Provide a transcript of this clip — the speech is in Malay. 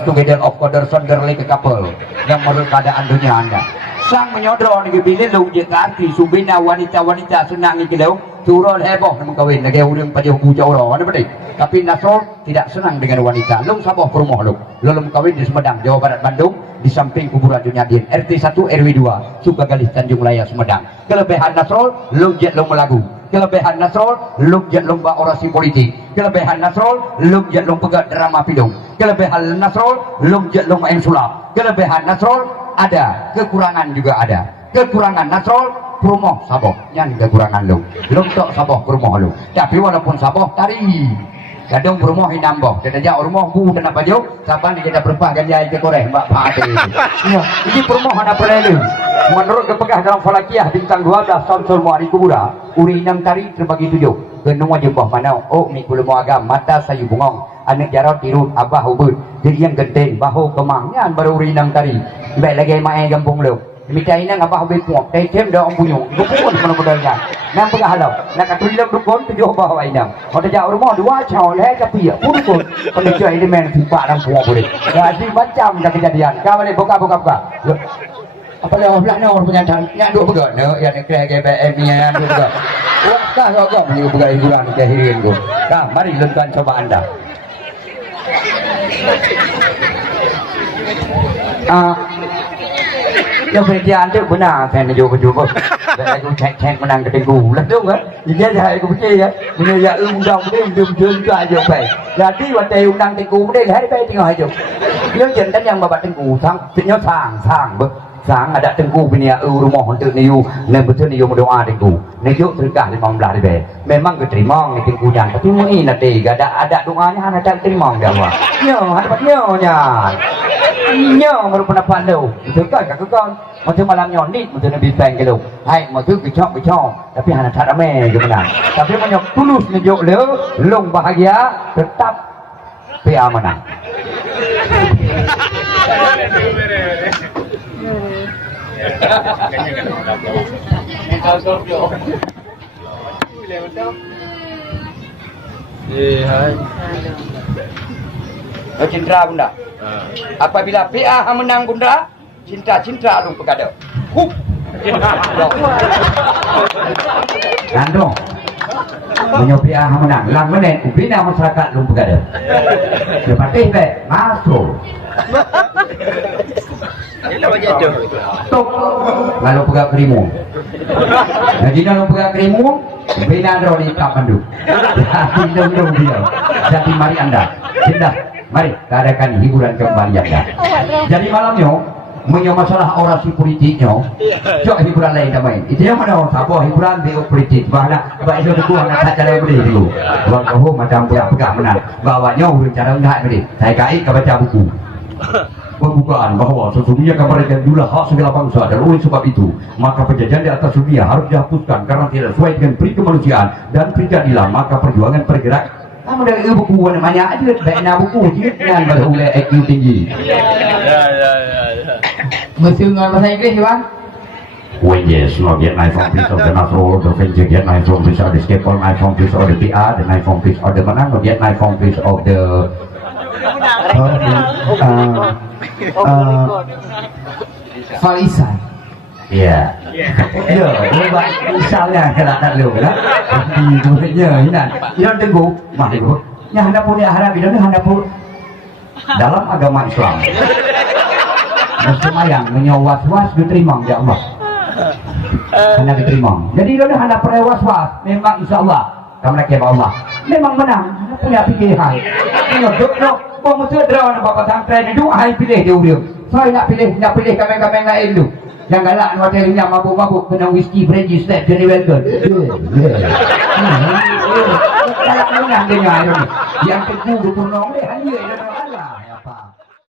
together of other sonder like a couple yang menurut keadaan dunia anda sang menyodro ni bila lu je kaki subina wanita-wanita senang ni kalau turun heboh nak kahwin lagi urang pada hubu jauh ada betul tapi Nasrul tidak senang dengan wanita lu sabah ke rumah lu kahwin di Sumedang Jawa Barat Bandung di samping kuburan Junyadin RT 1 RW 2 Sukagalih Tanjung Laya Sumedang. Kelebihan Nasrul lu jet lu melagu, kelebihan Nasrul lu jet lomba orasi politik, kelebihan Nasrul lu jet lu pegat drama pidung, kelebihan Nasrul lu jet lu main sulap, kelebihan Nasrul ada, kekurangan juga ada. Kekurangan Nasrul perumoh saboh yang kekurangan lu tok saboh perumoh lu tapi walaupun saboh tari kadang perumoh nambah dan aja rumah bu dan apa jauh saban dia dah berpah ganjai ke koreh mbak pak itu ya ini perumoh ada perlu menurut kepegah dalam falakiyah bintang 12 Samsul Mu'ari Kubura uri 6 tari terbagi 7 genung jembah mana oh mi kulemu agam mata sayu bungong anak jarot tirut abah ubud jadi yang genteng bahu kemangnya baru uri 6 tari baik lagi mai gampung lu minta ina ngabah be puak teh tem dah orang punyung dukun mana modalnya nang pegah halau nak katulak dukun tujuh bawah ina ada jauh rumah dua caw leh tapi ya dukun pendekai ini main simpak dan puak boleh jadi macam dah kejadian kau boleh buka apa dah belah ni orang punya nya duk begat ne ya ni kira GBM nya duk begat wah kah agak ni begat hiburan ke hirin tu kah mari lekan coba anda yang kerjaan tu benar kan dia juga aku cek menang ke tenggu lah tu kan dia saya aku percaya ya punya ya undang dia betul aja baik jadi waktu undang tenggu dia hari baik tengok aja dia jentan yang babat tenggu sang ada tenggu punya rumah untuk niu dan betul niu berdoa tenggu niu terkah 15 ribu memang keterima ni tenggu jangan tapi ini nanti ada doanya ada terima dia apa ya ada nya nya baru pernah pandau betul kan kakak macam malam nyonit macam Nabi Peng gitu hai macam kicau tapi hanya tak ramai je menang tapi banyak tulus ngejuk le long bahagia tetap PA menang hai Cindra bunda apabila PA menang bunda cinta lu pegada hup Nandong menyopi menang lang meneng ubina masyarakat lu pegada lepatih be masuk tok lalu pegang kerimu jadi lalu pegang kerimu ubina droni tak pandu hindung dia jadi mari anda cinta mari adakan hiburan kembali anda jadi malamnya punya masalah orasi politiknya jok hiburan lain dah main itu yang mana apa hiburan dia politik bahana baik itu dua nak cara beli dulu buat kau macam pegang menang bawanya urang cara enggak beli saya kait ke baca buku pembukaan bahwa sesungguhnya kemerdekaan itulah hak segala bangsa dan oleh sebab itu maka penjajahan di atas dunia harus dihapuskan karena tidak sesuai dengan peri kemanusiaan dan peri keadilan maka perjuangan pergerak kamu dari buku namanya aja baiknya buku jangan pada oleh IQ tinggi Mesir dengan bahasa Inggeris Iwan when yes no get my phone piece of the Nasrul the venture get my phone piece of the Skepol my phone piece of the PR the my phone piece of the Menang no get my phone piece of the Falisan ya buat misalnya kalau tak lu lah di muridnya ini tenggu mah itu yang hendak punya harap itu hendak pun dalam agama Islam semayang menyawas-was diterima ya Allah hendak diterima jadi itu hendak was-was memang insya Allah kamu nak Allah memang menang punya pikiran punya dok mau draw bapak sampai itu hai pilih dia urang saya nak pilih kami lain dulu yang galak hotelnya mabuk-mabuk kena whisky brandy step Johnny Walker galak menang dia yang teguh betul nong hanya